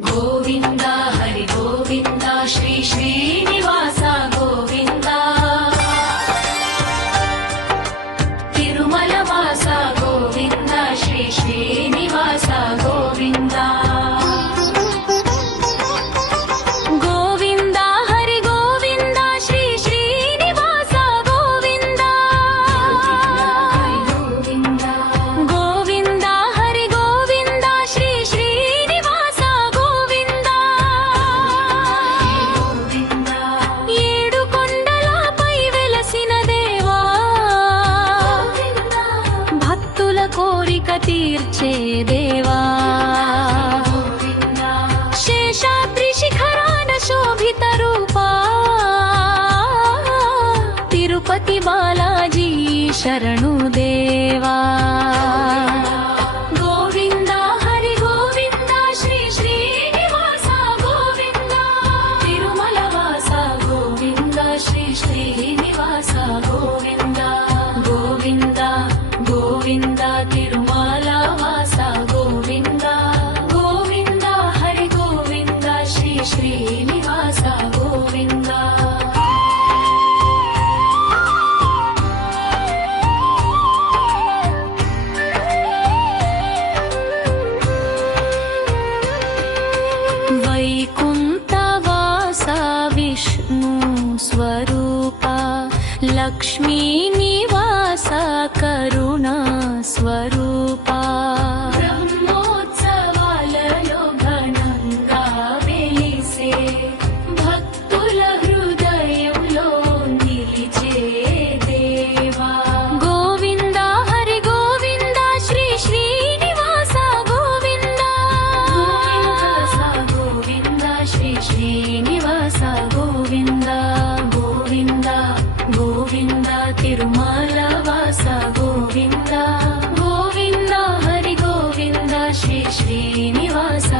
గోవింద హరి గోవింద శ్రీ శ్రీనివాస గోవింద తిరుమల వాస గోవింద శ్రీ శ్రీనివాస గోవింద గోవింద హరి గోవింద శ్రీ శ్రీనివాస గోవింద గోవింద హరి గోవింద శ్రీ శ్రీనివాస గోవింద ఏడు కొండలపై వెలసిన దేవా భక్తుల కోరిక తీర్చే దేవా శేషాద్రి శిఖరాన శోభిత రూపా తిరుపతి బాలాజీ శరణు దేవా గోవింద హరి గోవింద శ్రీ శ్రీనివాస గోవింద తిరుమల వాస గోవింద శ్రీ శ్రీనివాస గోవింద గోవింద గోవింద తిరుమల వాస గోవింద గోవింద హరి గోవింద శ్రీ శ్రీనివాస గోవింద వైకుంఠవాస విష్ణు స్వరూప లక్ష్మీ నివాస కరుణా స్వరూప బ్రహ్మోత్సవాలలో ఘనంగా వెలిసే భక్తుల హృదయంలో నిలిచే దేవా గోవింద హరి గోవింద శ్రీ శ్రీనివాస గోవింద గోవింద శ్రీ శ్రీనివాస గోవింద గోవింద గోవింద తిరుమల వాస గోవింద గోవింద హరి గోవింద శ్రీ శ్రీనివాస